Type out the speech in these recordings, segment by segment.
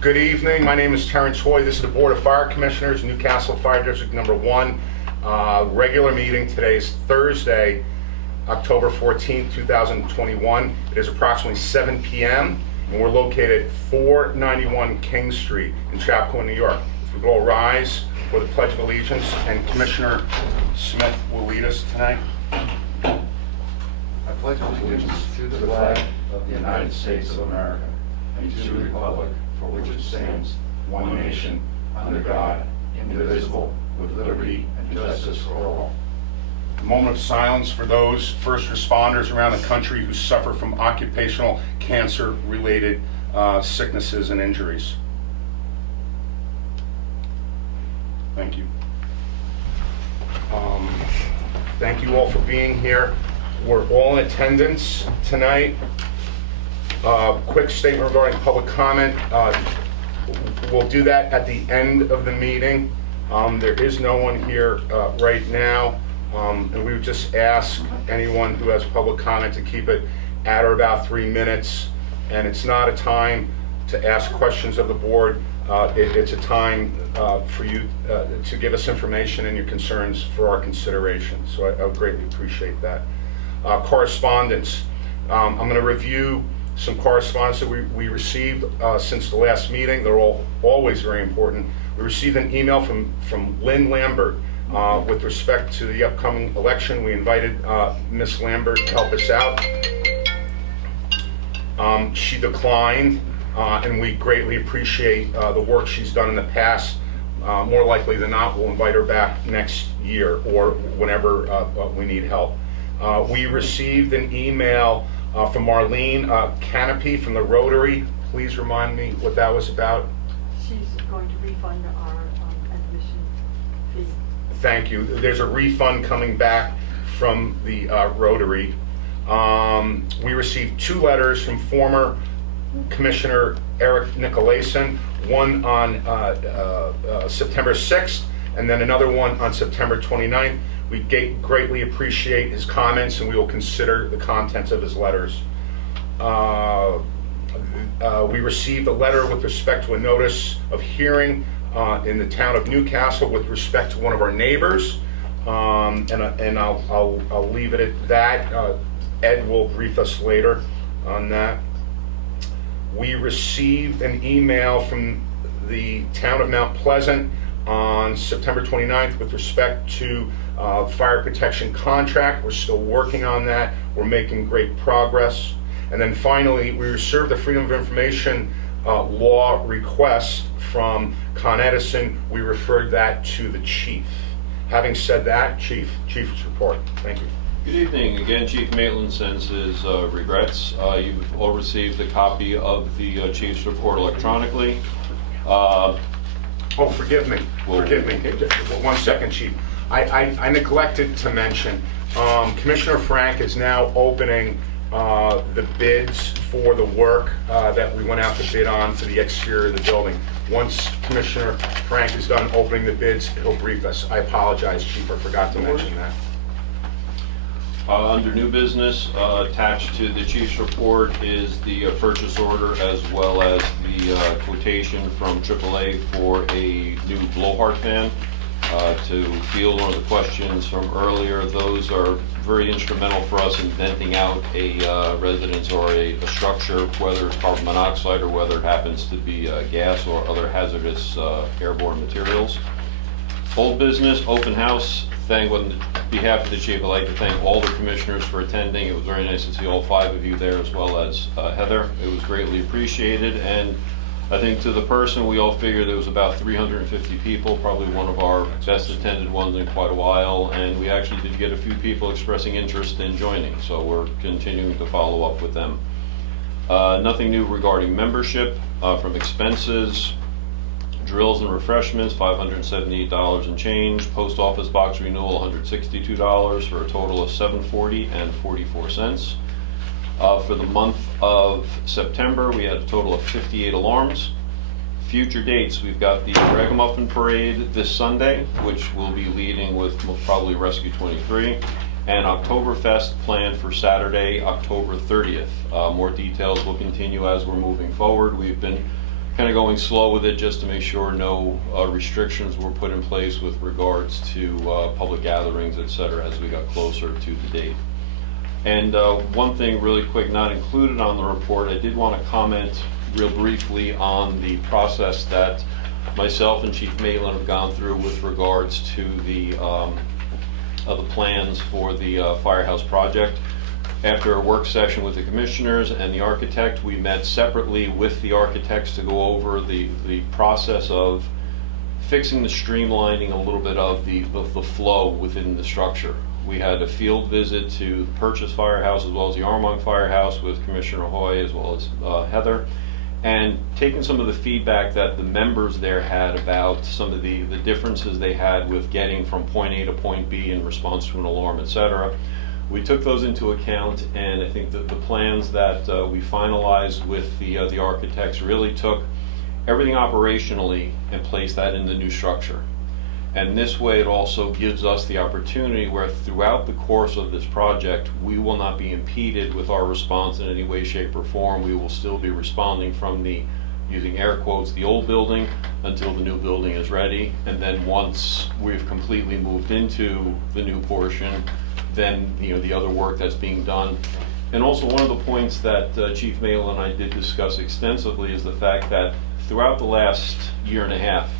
Good evening. My name is Terrence Hoy. This is the Board of Fire Commissioners, Newcastle Fire District Number 1. Regular meeting. Today is Thursday, October 14th, 2021. It is approximately 7 p.m. and we're located at 491 King Street in Chapco, New York. If we could all rise for the Pledge of Allegiance, and Commissioner Smith will lead us tonight. I pledge allegiance to the flag of the United States of America and to the republic for which it stands, one nation, under God, indivisible, with liberty and justice for all. A moment of silence for those first responders around the country who suffer from occupational cancer-related sicknesses and injuries. Thank you. Thank you all for being here. We're all in attendance tonight. Quick statement regarding public comment. We'll do that at the end of the meeting. There is no one here right now, and we would just ask anyone who has public comment to keep it at or about 3 minutes. And it's not a time to ask questions of the board. It's a time for you to give us information and your concerns for our consideration. So I would greatly appreciate that. Correspondence. I'm going to review some correspondence that we received since the last meeting. They're always very important. We received an email from Lynn Lambert with respect to the upcoming election. We invited Ms. Lambert to help us out. She declined, and we greatly appreciate the work she's done in the past. More likely than not, we'll invite her back next year or whenever we need help. We received an email from Marlene Canopy from the Rotary. Please remind me what that was about. She's going to refund our admission fee. Thank you. There's a refund coming back from the Rotary. We received 2 letters from former Commissioner Eric Nicolason, one on September 6th and then another one on September 29th. We greatly appreciate his comments, and we will consider the contents of his letters. We received a letter with respect to a notice of hearing in the town of Newcastle with respect to one of our neighbors, and I'll leave it at that. Ed will brief us later on that. We received an email from the town of Mount Pleasant on September 29th with respect to fire protection contract. We're still working on that. We're making great progress. And then finally, we received the Freedom of Information law request from Con Edison. We referred that to the chief. Having said that, Chief's report. Thank you. Good evening. Again, Chief Maitland sends his regrets. You've all received a copy of the Chief's report electronically. Oh, forgive me. Forgive me. 1 second, Chief. I neglected to mention, Commissioner Frank is now opening the bids for the work that we went out to bid on for the exterior of the building. Once Commissioner Frank is done opening the bids, he'll brief us. I apologize, Chief, I forgot to mention that. Under new business, attached to the Chief's report is the purchase order as well as the quotation from AAA for a new blowhard fan. To field one of the questions from earlier, those are very instrumental for us in venting out a residence or a structure, whether it's carbon monoxide or whether it happens to be gas or other hazardous airborne materials. Old business, open house. On behalf of the chief, I'd like to thank all the commissioners for attending. It was very nice to see all 5 of you there, as well as Heather. It was greatly appreciated, and I think to the person, we all figured there was about 350 people, probably one of our best attended ones in quite a while, and we actually did get a few people expressing interest in joining, so we're continuing to follow up with them. Nothing new regarding membership. From expenses, drills and refreshments, $578 and change. Post office box renewal, $162 for a total of $740.44. For the month of September, we had a total of 58 alarms. Future dates, we've got the Ragamuffin Parade this Sunday, which we'll be leading with probably Rescue 23, and Oktoberfest planned for Saturday, October 30th. More details will continue as we're moving forward. We've been kind of going slow with it just to make sure no restrictions were put in place with regards to public gatherings, et cetera, as we got closer to the date. And one thing really quick, not included on the report, I did want to comment real briefly on the process that myself and Chief Maitland have gone through with regards to the plans for the firehouse project. After a work session with the commissioners and the architect, we met separately with the architects to go over the process of fixing the streamlining a little bit of the flow within the structure. We had a field visit to the Purchase Firehouse as well as the Armonk Firehouse with Commissioner Hoy as well as Heather, and taking some of the feedback that the members there had about some of the differences they had with getting from point A to point B in response to an alarm, etc. We took those into account, and I think that the plans that we finalized with the architects really took everything operationally and placed that in the new structure. And this way it also gives us the opportunity where throughout the course of this project, we will not be impeded with our response in any way, shape, or form. We will still be responding from the, using air quotes, the old building until the new building is ready. And then once we've completely moved into the new portion, then the other work that's being done. And also one of the points that Chief Maitland and I did discuss extensively is the fact that throughout the last year and a half,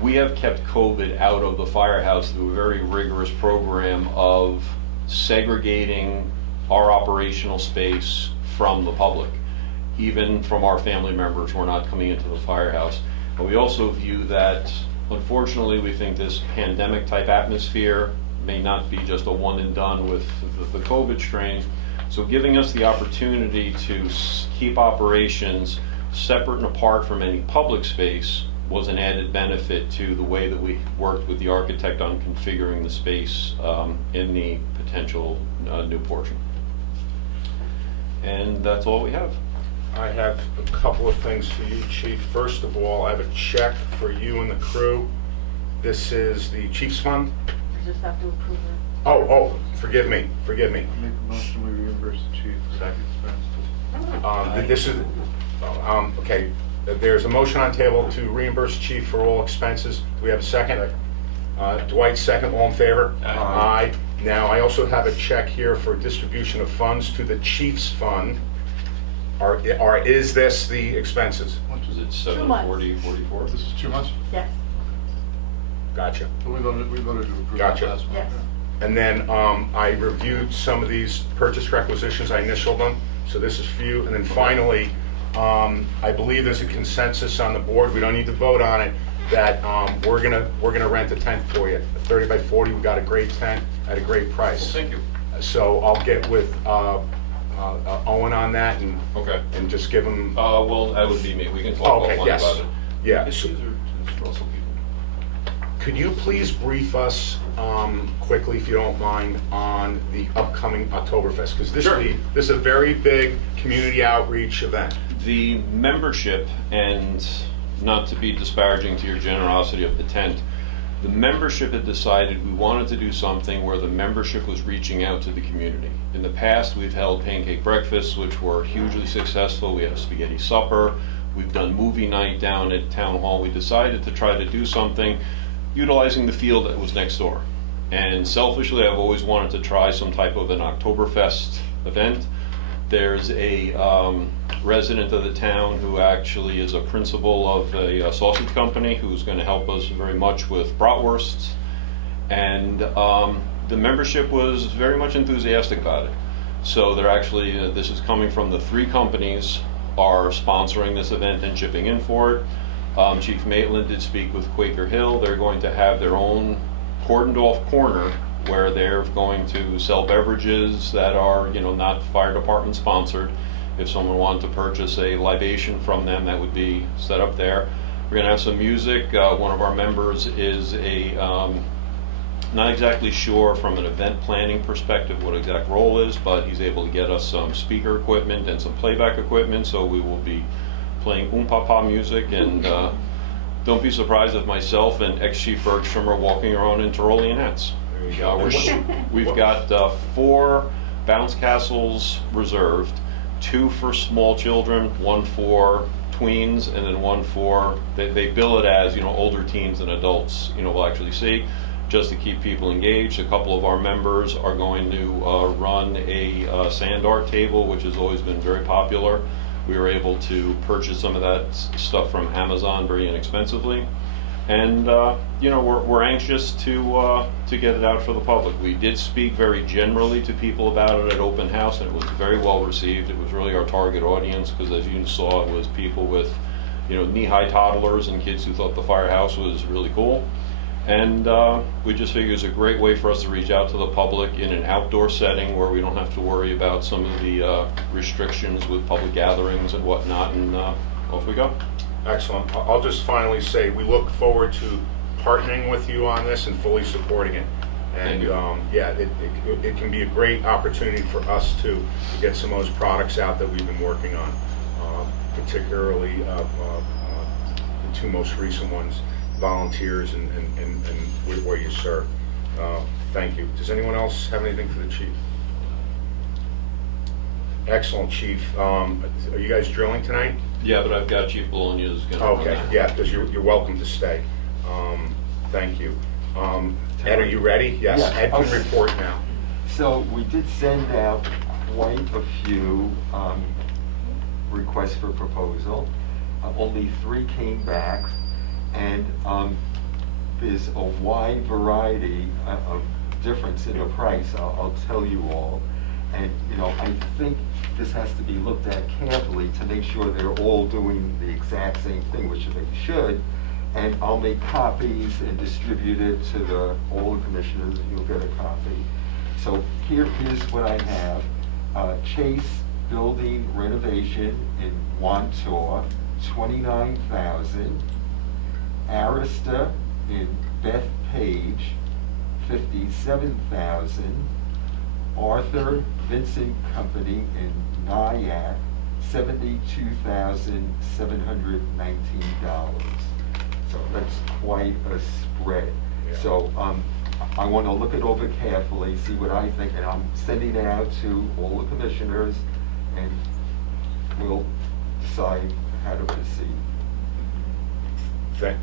we have kept COVID out of the firehouse through a very rigorous program of segregating our operational space from the public. Even from our family members who are not coming into the firehouse. But we also view that, unfortunately, we think this pandemic type atmosphere may not be just a one and done with the COVID strain. So giving us the opportunity to keep operations separate and apart from any public space was an added benefit to the way that we worked with the architect on configuring the space in the potential new portion. And that's all we have. I have a couple of things for you, Chief. First of all, I have a check for you and the crew. This is the Chief's Fund. We just have to approve it. Oh, forgive me. Make a motion, we reimburse the chief for expenses. This is, okay, there's a motion on table to reimburse Chief for all expenses. Do we have a second? Dwight, second, all in favor? Aye. Now, I also have a check here for distribution of funds to the Chief's Fund. Is this the expenses? Is it 2 months. 740-44? This is 2 months? Yes, Gotcha. We voted to approve Gotcha. that last month. yes. And then I reviewed some of these purchase requisitions, I initialed them, so this is for you. And then finally, I believe there's a consensus on the board, we don't need to vote on it, that we're gonna rent a tent for you. A 30 by 40, we got a great tent at a great price. Thank you. So I'll get with Owen on that Okay. and just give him, Well, that would be me. We can talk Oh, okay, offline yes. about it. yeah. These So are just Russell people. could you please brief us quickly, if you don't mind, on the upcoming Oktoberfest? Because this Sure. is a very big community outreach event. The membership, and not to be disparaging to your generosity of the tent, the membership had decided we wanted to do something where the membership was reaching out to the community. In the past, we've held pancake breakfasts, which were hugely successful. We had a spaghetti supper. We've done movie night down at Town Hall. We decided to try to do something utilizing the field that was next door. And selfishly, I've always wanted to try some type of an Oktoberfest event. There's a resident of the town who actually is a principal of a sausage company who's going to help us very much with bratwursts. And the membership was very much enthusiastic about it. So they're actually, this is coming from the 3 companies are sponsoring this event and chipping in for it. Chief Maitland did speak with Quaker Hill. They're going to have their own cordoned off corner where they're going to sell beverages that are, not fire department sponsored. If someone wanted to purchase a libation from them, that would be set up there. We're going to have some music. One of our members is not exactly sure from an event planning perspective what exact role is, but he's able to get us some speaker equipment and some playback equipment, so we will be playing Papa music, and don't be surprised if myself and ex-Chief Bergstrom are walking around in Tyrolean hats. There you go. We've got 4 bounce castles reserved, 2 for small children, 1 for tweens, and then one for, they bill it as, older teens and adults, will actually see, just to keep people engaged. A couple of our members are going to run a sand art table, which has always been very popular. We were able to purchase some of that stuff from Amazon very inexpensively. And, we're anxious to get it out for the public. We did speak very generally to people about it at open house, and it was very well received. It was really our target audience, because as you saw, it was people with, knee-high toddlers and kids who thought the firehouse was really cool. And we just figured it's a great way for us to reach out to the public in an outdoor setting where we don't have to worry about some of the restrictions with public gatherings and whatnot, and off we go. Excellent. I'll just finally say, we look forward to partnering with you on this and fully supporting it. And Thank you. it can be a great opportunity for us to get some of those products out that we've been working on, particularly the two most recent ones, volunteers and where you serve. Thank you. Does anyone else have anything for the chief? Excellent, Chief. Are you guys drilling tonight? Yeah, but I've got Chief Bologna's gonna run Okay, that. yeah, because you're welcome to stay. Thank you. Ed, are you ready? Yes, Yeah. Ed can report now. So we did send out quite a few requests for proposal. Only 3 came back, and there's a wide variety of difference in the price. I'll tell you all. And, I think this has to be looked at carefully to make sure they're all doing the exact same thing, which they should. And I'll make copies and distribute it to all the commissioners. You'll get a copy. So here's what I have. Chase Building Renovation in Wantor, $29,000. Arista in Bethpage, $57,000. Arthur Vincent Company in Nyack, $72,719. So that's quite a spread. Yeah. So I want to look it over carefully, see what I think, and I'm sending it out to all the commissioners, and we'll decide how to proceed.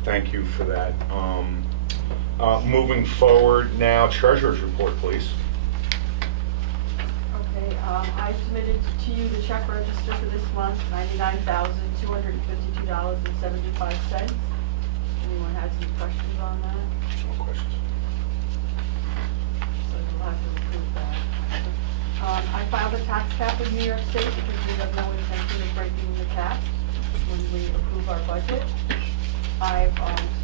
Thank you for that. Moving forward now, treasurer's report, please. Okay, I submitted to you the check register for this month, $99,252.75. Anyone has any questions on that? No questions. So you'll have to approve that. I filed a tax cap in New York State because we have no intention of breaking the cap when we approve our budget. I've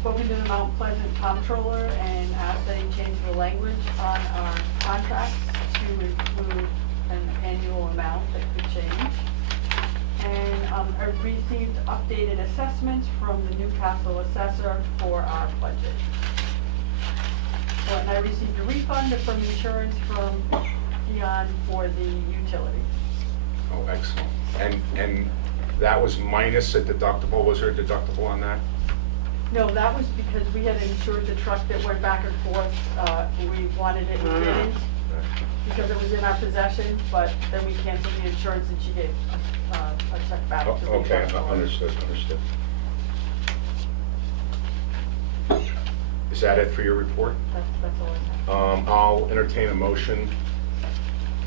spoken to the Mount Pleasant comptroller and asked that he change the language on our contracts to include an annual amount that could change. And I received updated assessments from the Newcastle assessor for our budget. So, and I received a refund from insurance from Dion for the utilities. Oh, excellent. And that was minus a deductible. Was there a deductible on that? No, that was because we had insured the truck that went back and forth. We wanted it, we didn't, because it was in our possession, but then we canceled the insurance and she gave a check back to the Okay, customer. understood. Is that it for your report? That's all I have. I'll entertain a motion.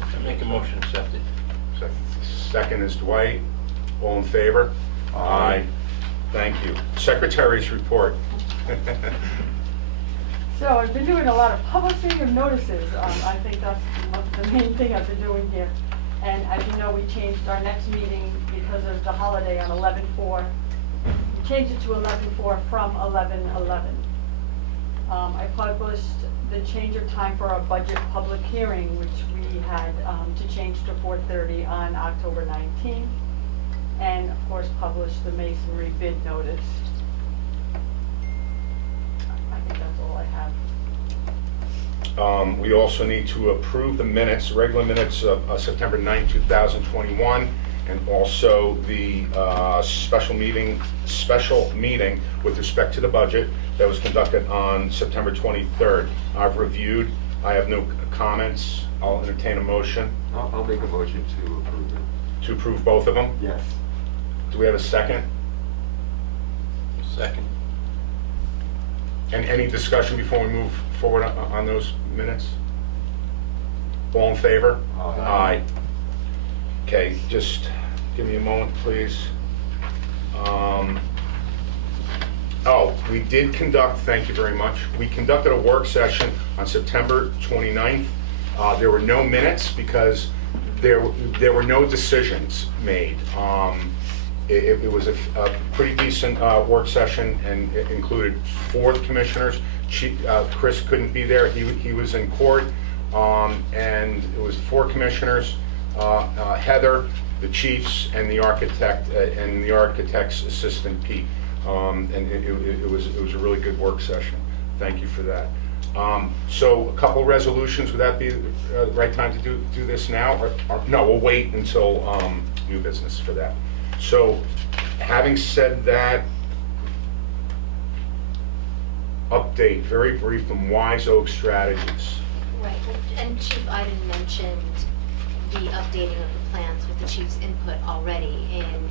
I make a motion accepted. Second is Dwight. All in favor? Aye. Thank you. Secretary's report. So I've been doing a lot of publishing of notices. I think that's the main thing I've been doing here. And as you know, we changed our next meeting because of the holiday on 11/4. We changed it to 11/4 from 11/11. I published the change of time for our budget public hearing, which we had to change to 4:30 on October 19th. And of course, published the masonry bid notice. I think that's all I have. We also need to approve the minutes, regular minutes of September 9, 2021, and also the special meeting with respect to the budget that was conducted on September 23rd. I've reviewed. I have no comments. I'll entertain a motion I'll make a motion to approve it. to approve both of them. Yes. Do we have a second? Second. And any discussion before we move forward on those minutes? All in favor? Aye. Okay, just give me a moment, please. Oh, we did conduct, thank you very much, we conducted a work session on September 29th. There were no minutes because there were no decisions made. It was a pretty decent work session, and it included 4 commissioners. Chris couldn't be there, he was in court, and it was 4 commissioners, Heather, the chiefs, and the architect, and the architect's assistant, Pete. And it was a really good work session. Thank you for that. So a couple resolutions, would that be the right time to do this now? Or no, we'll wait until new business for that. So having said that, update, very brief, from Wise Oak Strategies. Right, well, and Chief Iden mentioned the updating of the plans with the chief's input already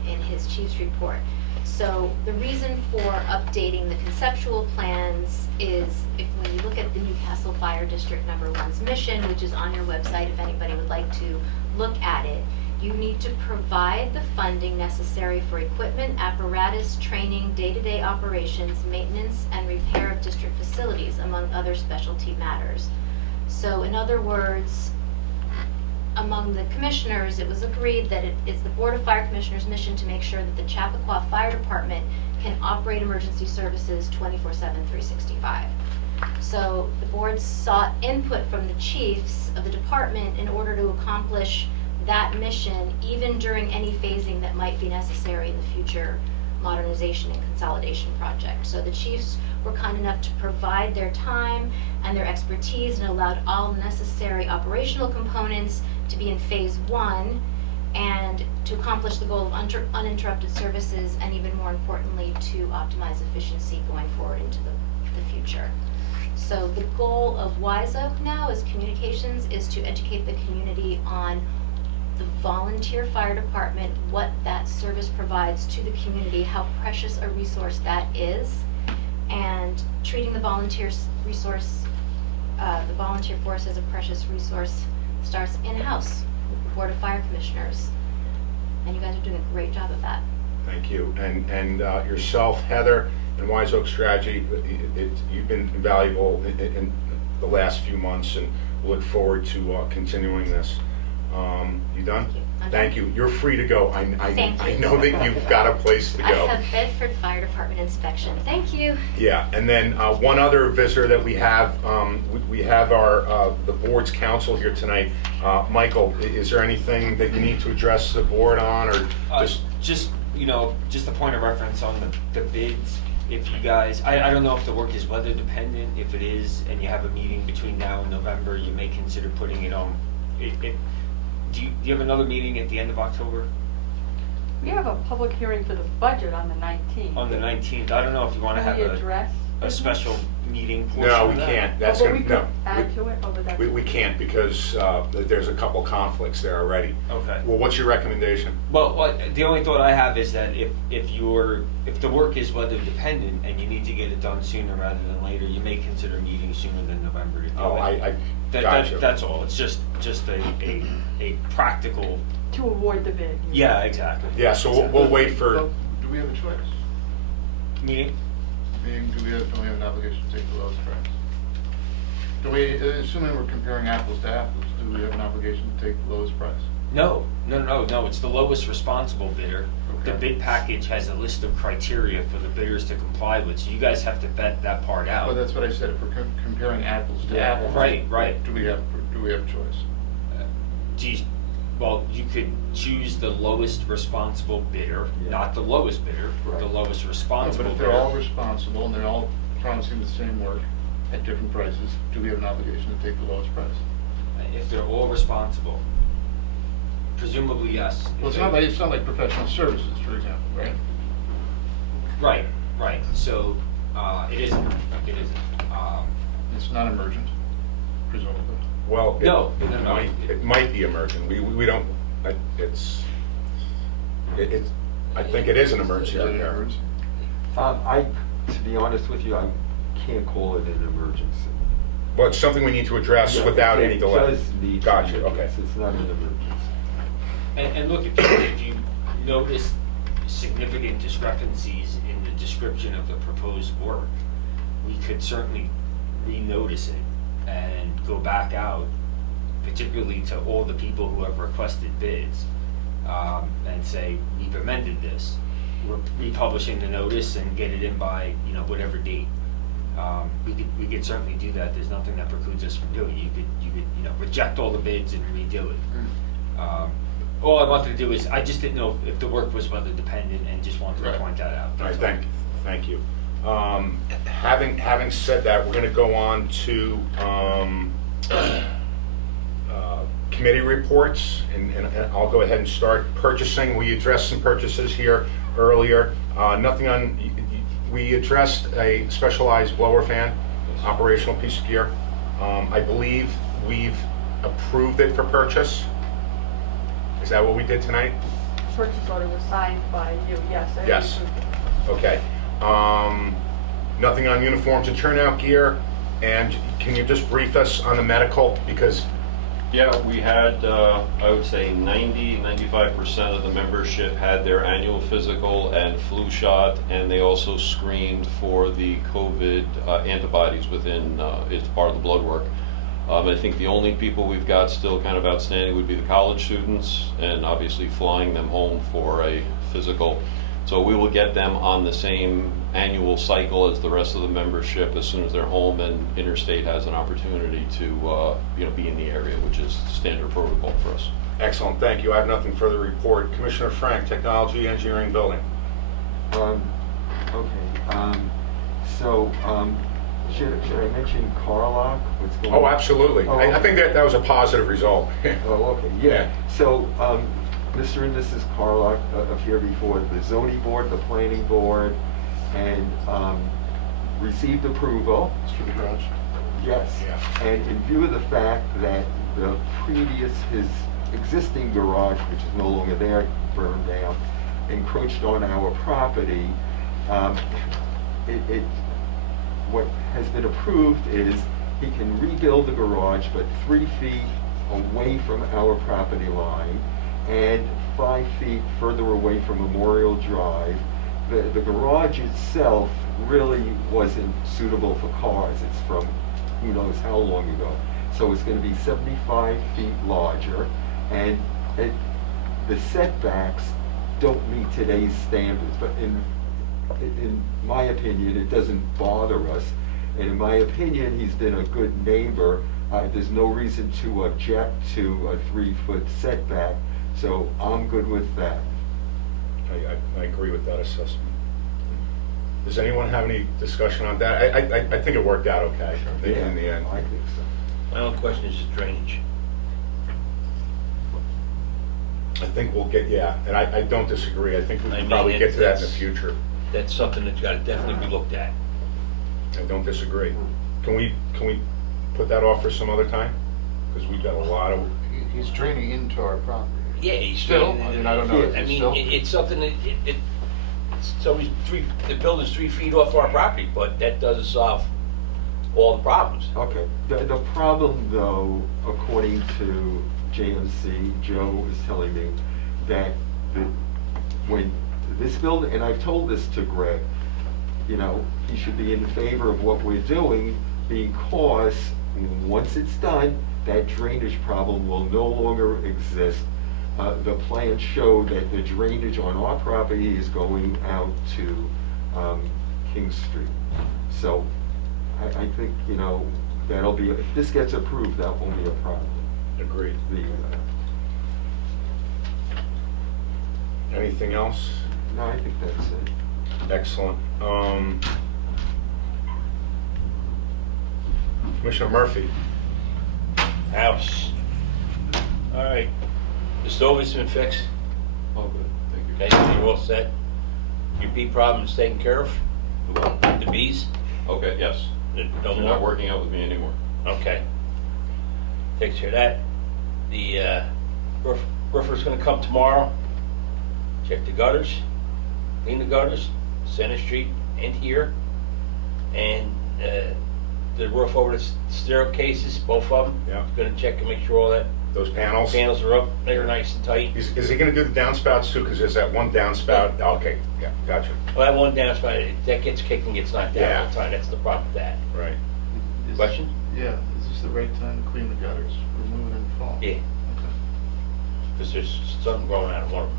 in his chief's report. So the reason for updating the conceptual plans is when you look at the Newcastle Fire District Number 1's mission, which is on your website if anybody would like to look at it, you need to provide the funding necessary for equipment, apparatus, training, day-to-day operations, maintenance, and repair of district facilities, among other specialty matters. So in other words, among the commissioners, it was agreed that it's the Board of Fire Commissioners' mission to make sure that the Chappaqua Fire Department can operate emergency services 24/7, 365. So the board sought input from the chiefs of the department in order to accomplish that mission, even during any phasing that might be necessary in the future modernization and consolidation project. So the chiefs were kind enough to provide their time and their expertise and allowed all necessary operational components to be in phase 1 and to accomplish the goal of uninterrupted services, and even more importantly, to optimize efficiency going forward into the future. So the goal of Wise Oak now is communications, is to educate the community on the volunteer fire department, what that service provides to the community, how precious a resource that is, and treating the volunteer force as a precious resource starts in-house with the Board of Fire Commissioners. And you guys are doing a great job of that. Thank you. And yourself, Heather, and Wise Oak Strategy, you've been invaluable in the last few months, and look forward to continuing this. You done? Thank you. I'm Thank done. you. You're free to go. Thank I you. know that you've got a place to I go. have Bedford Fire Department inspection. Thank you. Yeah, and then one other visitor that we have our the board's counsel here tonight. Michael, is there anything that you need to address the board on, or just? Just a point of reference on the bids. If you guys, I don't know if the work is weather dependent. If it is, and you have a meeting between now and November, you may consider putting it on. Do you have another meeting at the end of October? We have a public hearing for the budget on the 19th. On the 19th, I don't know if you want to have Can we address a business? special meeting portion No, of we that. can't. That's But we gonna, could add to it, or would that? we can't, because there's a couple conflicts there already. Okay. Well, what's your recommendation? Well, the only thought I have is that if the work is weather dependent and you need to get it done sooner rather than later, you may consider meeting sooner than November to do Oh, it. I got you. That's all. It's just a practical. To award the bid. Yeah, exactly. Yeah, so we'll wait for. Do we have a choice? Meaning? Meaning, don't we have an obligation to take the lowest price? Do we, assuming we're comparing apples to apples, do we have an obligation to take the lowest price? No. It's the lowest responsible bidder. The Okay. bid package has a list of criteria for the bidders to comply with, so you guys have to vet that part out. Well, that's what I said, if we're comparing apples to apples. Right. Do we have a choice? You could choose the lowest responsible bidder, Yeah. not the lowest bidder, Right. the lowest No, responsible but if bidder. they're all responsible and they're all promising the same work at different prices, do we have an obligation to take the lowest price? If they're all responsible, presumably yes. Well, it's not like professional services, for example, right? Right, so, it isn't. It's not emergent, presumably. Well, No. it might be emergent. We don't. It's. I think it is an emergency Is it an repair. emergency? To be honest with you, I can't call it an emergency. Well, it's something we need to address Yeah, without it any delay. does need to Gotcha, be okay. addressed. It's not an emergency. And look, if you notice significant discrepancies in the description of the proposed work, we could certainly renotice it and go back out, particularly to all the people who have requested bids, and say, we've amended this. We're republishing the notice and get it in by, whatever date. We could certainly do that. There's nothing that precludes us from doing it. You could, reject all the bids and redo it. All I wanted to do is, I just didn't know if the work was weather dependent and just wanted to Right. point that out. All right, thank you. Having said that, we're gonna go on to committee reports, and I'll go ahead and start purchasing. We addressed some purchases here earlier. Nothing on, we addressed a specialized blower fan, operational piece of gear. I believe we've approved it for purchase. Is that what we did tonight? Purchase order was signed by you, yes. I Yes. approved it. Okay. Nothing on uniforms and turnout gear, and can you just brief us on the medical, because, Yeah, we had, I would say 95% of the membership had their annual physical and flu shot, and they also screened for the COVID antibodies within, it's part of the blood work. I think the only people we've got still kind of outstanding would be the college students, and obviously flying them home for a physical. So we will get them on the same annual cycle as the rest of the membership as soon as they're home, and Interstate has an opportunity to be in the area, which is standard protocol for us. excellent, thank you. I have nothing further to report. Commissioner Frank, Technology, Engineering, Building. Okay, so, should I mention Carlock? What's going on? Oh, absolutely. I think that was a positive result. Oh, okay, yeah. So, Mr. and Mrs. Carlock appeared before the zoning board, the planning board, and received approval. It's for the garage. Yes. Yeah. And in view of the fact that his existing garage, which is no longer there, burned down, encroached on our property, what has been approved is he can rebuild the garage, but 3 feet away from our property line and 5 feet further away from Memorial Drive. The garage itself really wasn't suitable for cars. It's from who knows how long ago. So it's going to be 75 feet larger, and the setbacks don't meet today's standards. But in my opinion, it doesn't bother us. And in my opinion, he's been a good neighbor. There's no reason to object to a 3-foot setback, so I'm good with that. I agree with that assessment. Does anyone have any discussion on that? I think it worked out okay in the end. I think so. My only question is just drainage. I think we'll get, and I don't disagree. I think we I can mean, probably get to that in the that's- future. That's something that's got to definitely be looked at. I don't disagree. Can we put that off for some other time? Because we've got a lot of, He's draining into our property. Yeah, he's Still, still. I mean, I don't know, is I it mean, still? it's something that it's always the building's 3 feet off our property, but that doesn't solve all the problems. Okay. The problem, though, according to JMC, Joe was telling me that when this building, and I've told this to Greg, he should be in favor of what we're doing, because once it's done, that drainage problem will no longer exist. The plans show that the drainage on our property is going out to King Street. So I think, that'll be, if this gets approved, that won't be a problem. agreed. Anything else? No, I think that's it. Excellent. Commissioner Murphy. House. All right. The stove has been fixed. Oh, good, thank you. Okay, you're all set. Your bee problem is taken care of? The bees? Okay, yes. No They're more? not working out with me anymore. Okay. Takes care of that. The roofer's gonna come tomorrow, check the gutters, clean the gutters, Center Street, and here. And the roof over the staircases, both of them. Yeah. Gonna check and make sure all that Those panels? panels are up, they're nice and tight. Is he gonna do the downspouts too? Because there's that one downspout. Okay, yeah, gotcha. Well, that one downspout, that gets kicked and gets knocked down all the Yeah. time, that's the problem with that. Right. Is- Question? Yeah, is this the right time to clean the gutters? We're moving in the fall. Yeah, Okay. because there's something growing out of one of them.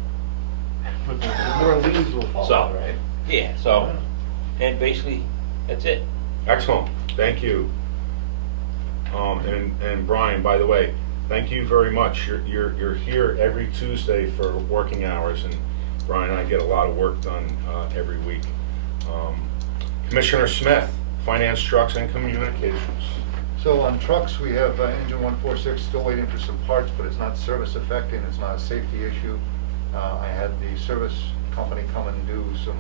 But the more leaves will fall, So- right? Yeah, so, and basically, that's it. Excellent, thank you. And Brian, by the way, thank you very much. You're here every Tuesday for working hours, and Brian and I get a lot of work done every week. Commissioner Smith, Finance, Trucks, and Communications. So on trucks, we have engine 146 still waiting for some parts, but it's not service affecting, it's not a safety issue. I had the service company come and do some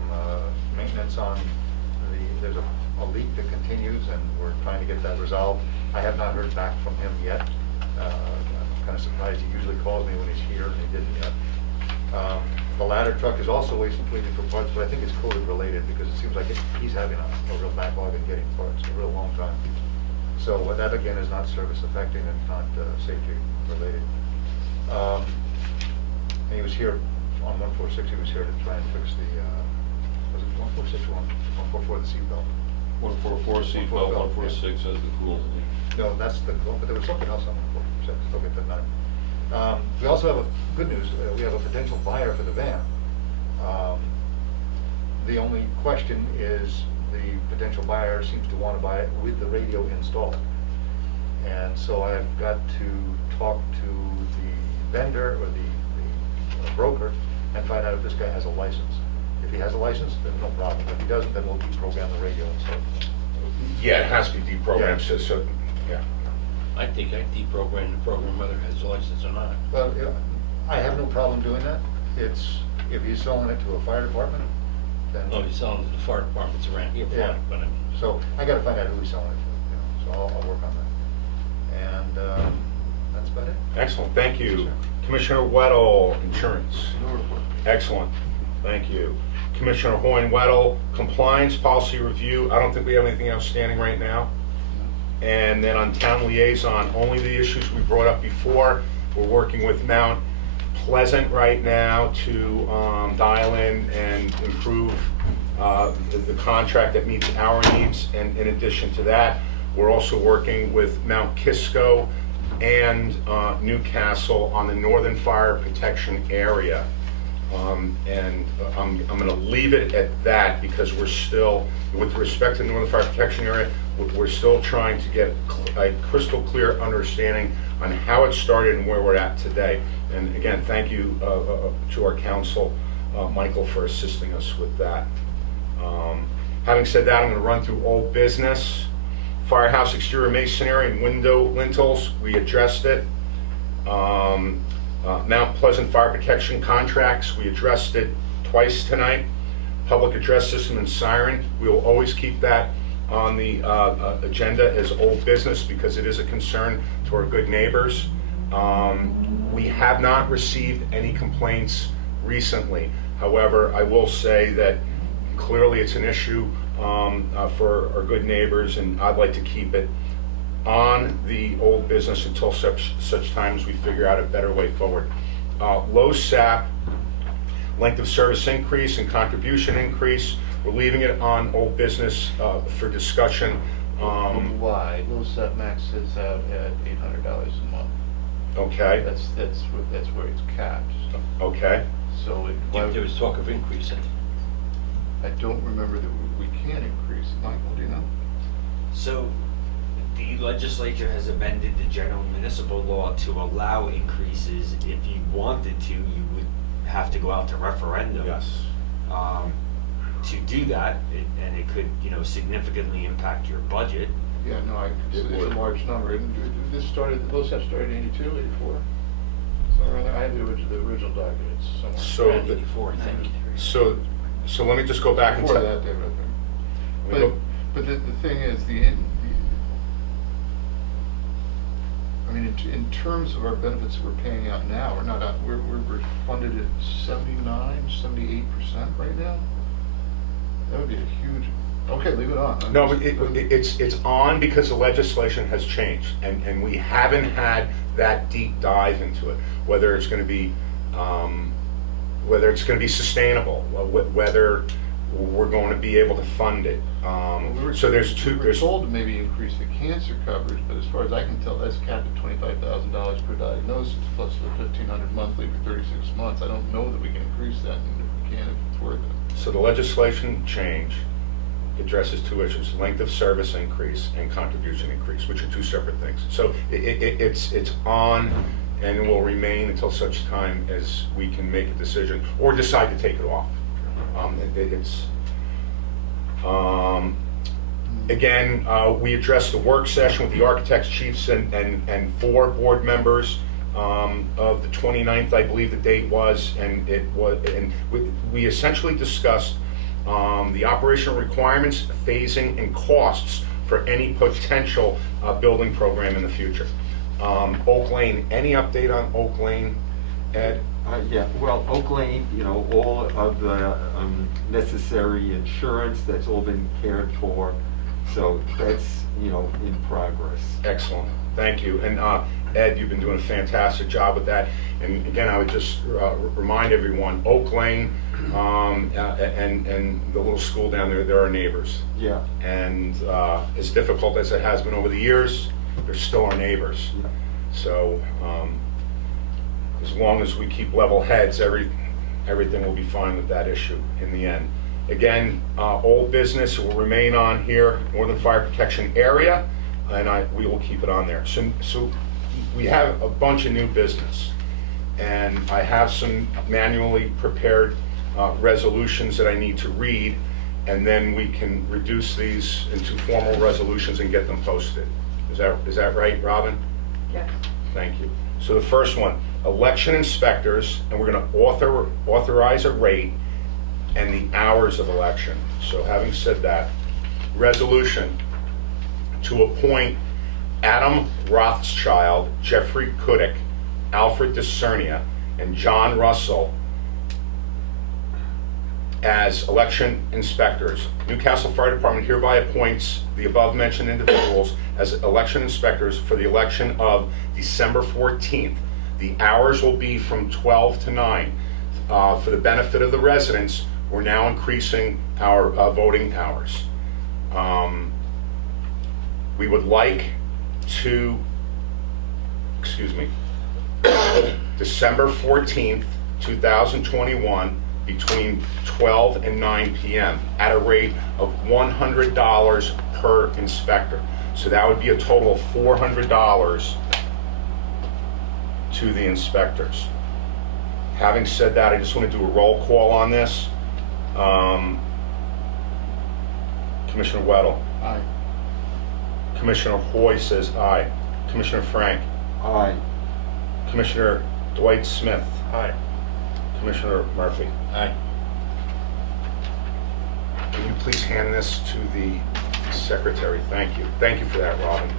maintenance on there's a leak that continues, and we're trying to get that resolved. I have not heard back from him yet. I'm kind of surprised, he usually calls me when he's here, and he didn't yet. The ladder truck is also waiting for parts, but I think it's COVID related, because it seems like he's having a real backlog in getting parts, a real long time. So that again is not service affecting and not safety related. And he was here on 146, he was here to try and fix the, was it 146 or 144, the seatbelt? 144 seatbelt, 146 has the coolant. No, that's the, but there was something else on 146, I'll get that now. We also have good news, we have a potential buyer for the van. The only question is the potential buyer seems to want to buy it with the radio installed. And so I've got to talk to the vendor or the broker and find out if this guy has a license. If he has a license, then no problem. If he doesn't, then we'll deprogram the radio and so. Yeah, it has to be deprogrammed, so, yeah. I think I deprogrammed the program whether it has a license or not. Well, yeah, I have no problem doing that. It's, if he's selling it to a fire department, then. No, he's selling to the fire departments around here, Yeah. fine, but I mean. So I gotta find out who he's selling it to, so I'll work on that. And, that's about it. Excellent, thank you. Commissioner Weddle, Insurance. No report. Excellent, thank you. Commissioner Hoyne-Weddle, Compliance Policy Review. I don't think we have anything outstanding right now. And then on Town Liaison, only the issues we brought up before. We're working with Mount Pleasant right now to dial in and improve the contract that meets our needs. And in addition to that, we're also working with Mount Kisco and Newcastle on the Northern Fire Protection Area. And I'm going to leave it at that, because we're still, with respect to the Northern Fire Protection Area, we're still trying to get a crystal clear understanding on how it started and where we're at today. And again, thank you to our council, Michael, for assisting us with that. Having said that, I'm going to run through old business. Firehouse exterior masonry and window lintels, we addressed it. Mount Pleasant Fire Protection contracts, we addressed it twice tonight. Public address system and siren, we will always keep that on the agenda as old business, because it is a concern to our good neighbors. We have not received any complaints recently. However, I will say that clearly it's an issue for our good neighbors, and I'd like to keep it on the old business until such time as we figure out a better way forward. Low SAP, length of service increase and contribution increase, we're leaving it on old business for discussion. Why? Low set max sits out at $800 a month. Okay, That's where it's capped. okay. So There was talk of increasing. I don't remember that we can increase. Michael, do you know? So, the legislature has amended the general municipal law to allow increases. If you wanted to, you would have to go out to referendum. Yes. To do that, and it could, significantly impact your budget. Yeah, no, it's a large number. And this started, those have started in 82, 84? So I have the original documents somewhere. So, Around 84, I think. so let me just go back and Before tell. that, they were We there. go- But the thing is, I mean, in terms of our benefits that we're paying out now, we're funded at 79, 78% right now. That would be a huge, okay, leave it on. No, it's on because the legislation has changed, and we haven't had that deep dive into it, whether it's gonna be, sustainable, whether we're going to be able to fund it. So there's We're told to maybe increase the cancer coverage, but as far as I can tell, that's capped at $25,000 per diagnosis, plus the $1,500 monthly for 36 months. I don't know that we can increase that, and if we can, if it's worth it. So the legislation change addresses two issues: length of service increase and contribution increase, which are two separate things. So it's on and will remain until such time as we can make a decision or decide to take it off. Again, we addressed the work session with the architects, chiefs, and 4 board members of the 29th, I believe the date was, and we essentially discussed the operational requirements, phasing, and costs for any potential building program in the future. Oak Lane, any update on Oak Lane, Ed? Yeah, well, Oak Lane, all of the necessary insurance, that's all been cared for, so that's, in progress. Excellent, thank you. And Ed, you've been doing a fantastic job with that. And again, I would just remind everyone, Oak Lane and the little school down there, they're our neighbors. Yeah. And as difficult as it has been over the years, they're still our neighbors. Yeah. So as long as we keep level heads, everything will be fine with that issue in the end. Again, old business will remain on here, Northern Fire Protection Area, and we will keep it on there. So we have a bunch of new business, and I have some manually prepared resolutions that I need to read, and then we can reduce these into formal resolutions and get them posted. Is that right, Robin? Yes. Thank you. So the first one, election inspectors, and we're going to authorize a rate and the hours of election. So having said that, resolution to appoint Adam Rothschild, Jeffrey Kudik, Alfred DeCernia, and John Russell as election inspectors. Newcastle Fire Department hereby appoints the above-mentioned individuals as election inspectors for the election of December 14th. The hours will be from 12 to 9. For the benefit of the residents, we're now increasing our voting hours. We would like to, December 14th, 2021, between 12 and 9 p.m. at a rate of $100 per inspector. So that would be a total of $400 to the inspectors. Having said that, I just want to do a roll call on this. Commissioner Weddle. Aye. Commissioner Hoy says aye. Commissioner Frank. Aye. Commissioner Dwight Smith. Aye. Commissioner Murphy. Aye. Can you please hand this to the secretary? Thank you. Thank you for that, Robin.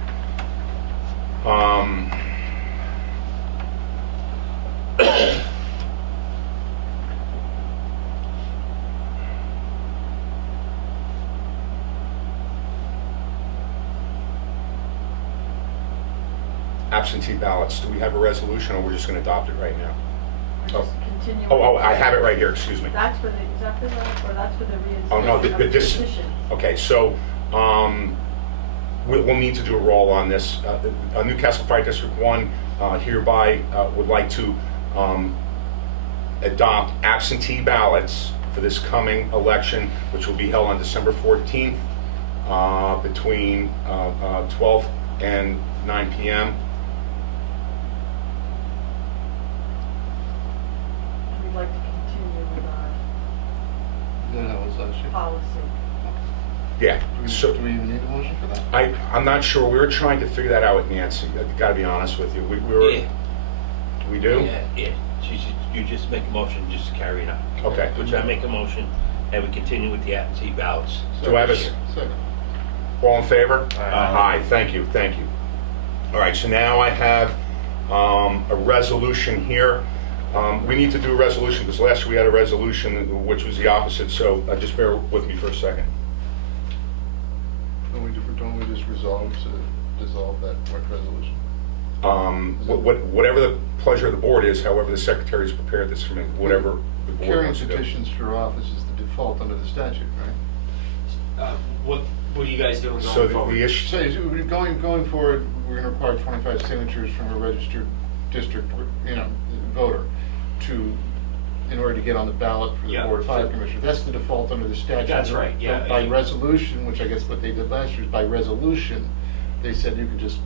Absentee ballots. Do we have a resolution, or we're just going to adopt it right now? We're just continuing. Oh, I have it right here. Excuse me. That's for the, is that for the, or that's for the Oh, no, reinstatement of this, positions? okay, so, we'll need to do a roll on this. Newcastle Fire District 1 hereby would like to adopt absentee ballots for this coming election, which will be held on December 14th, between 12 and 9 p.m. We'd like to continue with our Then that was last year. policy. Yeah, so, Do we even need a motion for that? I'm not sure. We were trying to figure that out with Nancy. I gotta be honest with you. We were. Yeah. We do? Yeah. You just make a motion just to carry it on. Okay. Which I make a motion, and we continue with the absentee ballots. Do I have a Second. all in favor? Aye. Aye, thank you, thank you. All right, so now I have a resolution here We need to do a resolution, because last year we had a resolution which was the opposite, so just bear with me for a second. Don't we just resolve to dissolve that resolution? Whatever the pleasure of the board is, however the secretary has prepared this for me, whatever the board Carrying wants to do. petitions for office is the default under the statute, right? What are you guys doing So going forward? the issue, So going forward, we're gonna require 25 signatures from a registered district, voter in order to get on the ballot for the Yeah. Board of Fire Commissioners. That's the default under the statute. That's right, yeah. But by resolution, which I guess what they did last year is by resolution, they said you could just,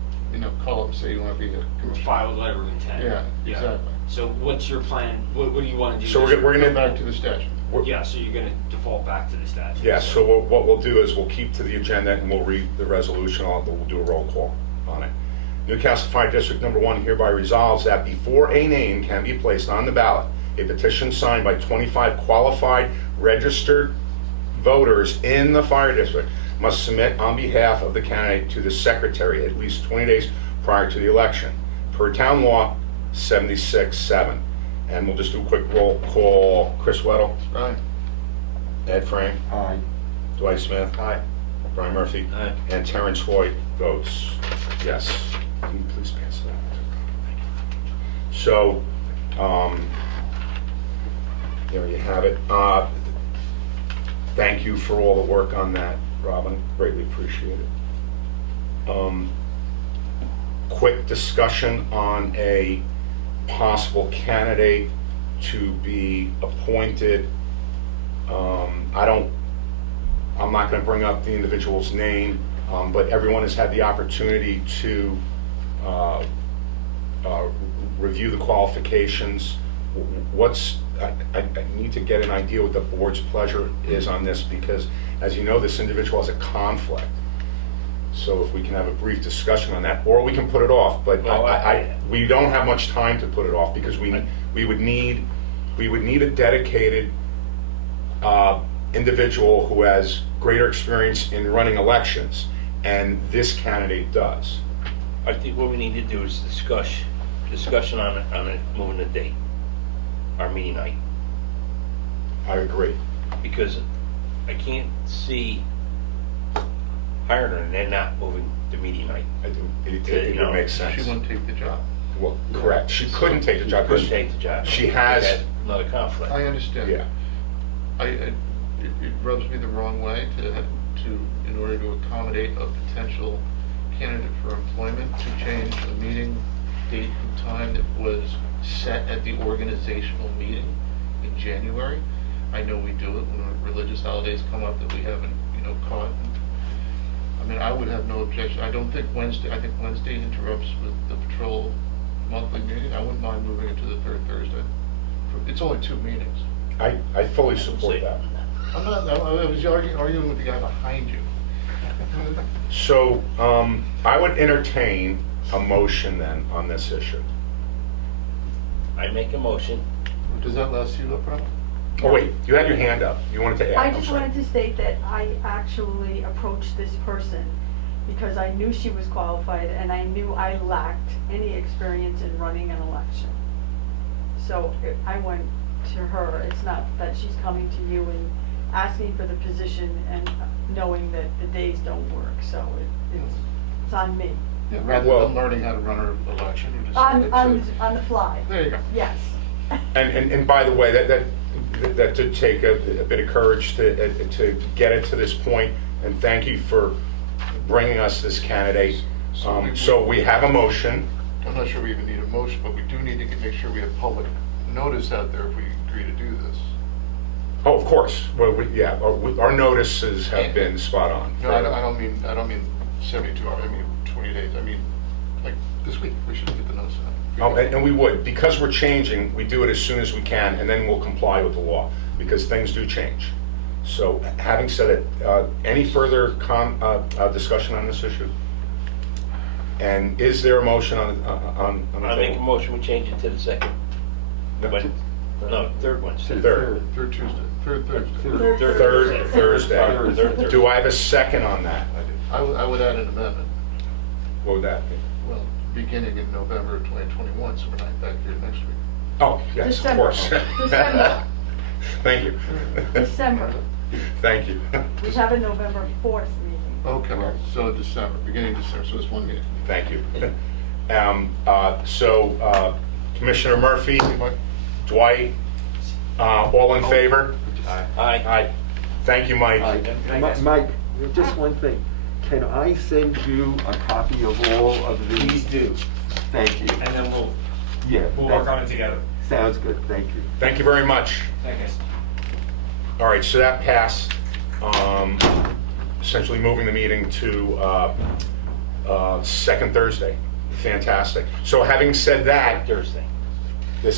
call up and say you want to be a commissioner. File a letter of intent. Yeah, exactly. So what's your plan? What do you want to do? So this we're year? gonna- Go back to the statute. Yeah, so you're gonna default back to the statute. yeah, so what we'll do is we'll keep to the agenda and we'll read the resolution, we'll do a roll call on it. Newcastle Fire District Number 1 hereby resolves that before a name can be placed on the ballot, a petition signed by 25 qualified registered voters in the fire district must submit on behalf of the candidate to the secretary at least 20 days prior to the election, per town law 76-7. And we'll just do a quick roll call. Chris Weddle, Right. Ed Frank, Aye. Dwight Smith, Aye. Brian Murphy, Aye. and Terrence Hoyt votes yes. Can you please pass that? Thank you. So, there you have it. Thank you for all the work on that, Robin. Greatly appreciate it. Quick discussion on a possible candidate to be appointed. I'm not going to bring up the individual's name, but everyone has had the opportunity to review the qualifications. I need to get an idea what the board's pleasure is on this, because as you know, this individual has a conflict. So if we can have a brief discussion on that, or we can put it off, but we don't have much time to put it off, because we would need a dedicated individual who has greater experience in running elections, and this candidate does. I think what we need to do is discussion on it, moving the date, our meeting night. I agree. Because I can't see hiring her and then not moving the meeting night. It would make sense. She wouldn't take the job. Well, correct. She couldn't take the job. Couldn't take the job. She has- Had another conflict. I understand. Yeah. It rubs me the wrong way in order to accommodate a potential candidate for employment, to change a meeting date and time that was set at the organizational meeting in January. I know we do it when religious holidays come up that we haven't, caught. I mean, I would have no objection. I think Wednesday interrupts with the patrol monthly meeting. I wouldn't mind moving it to the third Thursday. It's only 2 meetings. I fully support that. I was arguing with the guy behind you. So, I would entertain a motion then on this issue. I make a motion. Does that last you up, Rob? Oh, wait, you had your hand up. You wanted to add? I I'm just sorry. wanted to state that I actually approached this person because I knew she was qualified and I knew I lacked any experience in running an election. So I went to her. It's not that she's coming to you and asking for the position and knowing that the days don't work. So it's on me. Yeah, rather Well- than learning how to run an election, you just On said the fly. There you go. Yes. And by the way, that did take a bit of courage to get it to this point, and thank you for bringing us this candidate. So we have a motion. I'm not sure we even need a motion, but we do need to make sure we have public notice out there if we agree to do this. Oh, of course. Well, yeah, our notices have been spot on. No, I don't mean 72 hours. I mean 20 days. I mean, like this week, we should get the notice out. Oh, and we would, because we're changing, we do it as soon as we can, and then we'll comply with the law, because things do change. So, having said it, any further discussion on this issue? And is there a motion on the I make a table? motion, we change it to the second, third Wednesday. Third. Third Tuesday. Third Thursday. Third Thursday. Thursday. Do I have a second on that? I would add an amendment. What would that be? Well, beginning in November of 2021, so we're not back here next week. Oh, yes, of December. course. December. Thank you. December. Thank you. We have a November 4th meeting. Okay, well, so December, beginning of December, so it's one meeting. Thank you. Commissioner Murphy, Mike? Dwight, all in favor? Aye. Aye. Thank you, Mike. Mike, just one thing. Can I send you a copy of all of these? Please do, Thank you. and then we'll Yeah. work on it together. Sounds good, thank you. Thank you very much. Thank you. All right, so that passed, essentially moving the meeting to second Thursday. Fantastic. So having said that, Thursday. the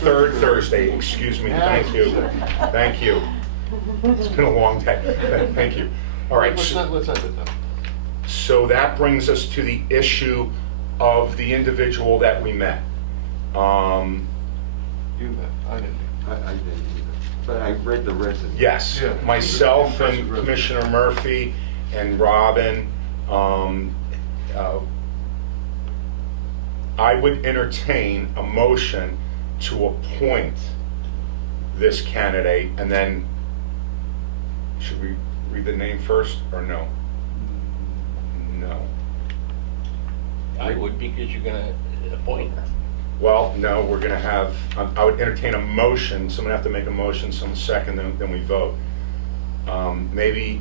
third Thursday, excuse me, thank you. Thank you. It's been a long day. Thank you. All right, Let's end it then. so that brings us to the issue of the individual that we met. You met, I didn't. I didn't either, but I read the resume. Yes, Yeah. myself and Impressive resume. Commissioner Murphy and Robin, I would entertain a motion to appoint this candidate, and then, should we read the name first, or no? No. I would, because you're gonna appoint. Well, no, we're gonna have, I would entertain a motion, someone have to make a motion, someone second, then we vote. Maybe,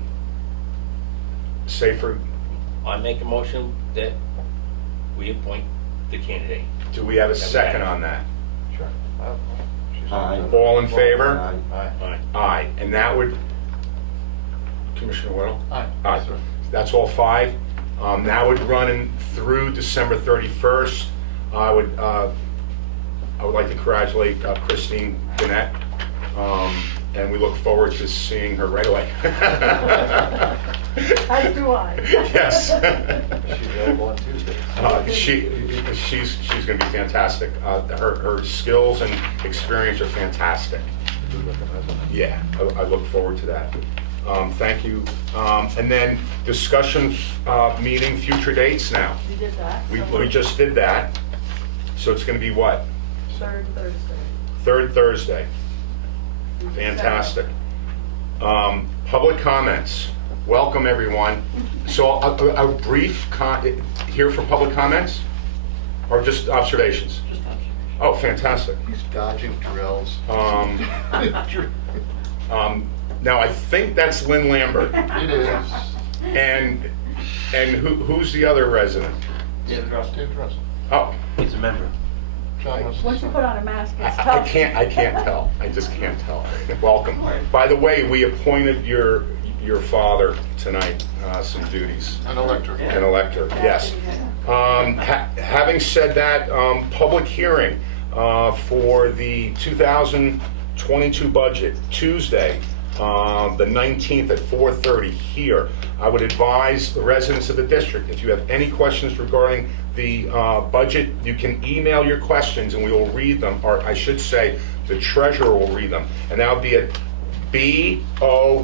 say for, I make a motion that we appoint the candidate. do we have a second on that? Sure. Aye. All in favor? Aye. Aye. Aye. Aye, and that would, Commissioner Whittle? Aye. Aye, that's all five. That would run through December 31st. I would like to congratulate Christine Gannett, and we look forward to seeing her right away. As do I. Yes. She's available on Tuesday. She's going to be fantastic. Her skills and experience are fantastic. Good looking resume. Yeah, I look forward to that. Thank you. And then discussion meeting, future dates now. We did that. We so we just did that. So it's going to be what? Third Thursday. Third Thursday. Fantastic. Public comments. Welcome, everyone. So a brief, here for public comments? Or just observations? Oh, fantastic. He's dodging drills. Now, I think that's Lynn Lambert. It is. And who's the other resident? Dave Russell. Oh, He's a member. John Russell. Once you put on a mask, it's I tough. can't tell. I just can't tell. Welcome. By the way, we appointed your father tonight, some duties. An elector. An elector, yes. Having said that, public hearing for the 2022 budget, Tuesday, the 19th at 4:30 here. I would advise the residents of the district, if you have any questions regarding the budget, you can email your questions and we will read them, or I should say, the treasurer will read them. And that would be at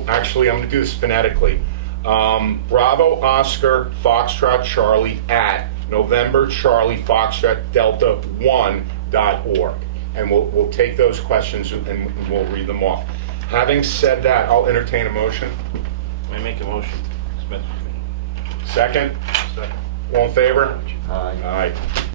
actually, I'm going to do this phonetically. Bravo Oscar Foxtrot Charlie at November Charlie Foxtrot Delta 1.org. And we'll take those questions and we'll read them off. Having said that, I'll entertain a motion. I make a motion. Smith. Second? Second. All in favor? Aye. Aye.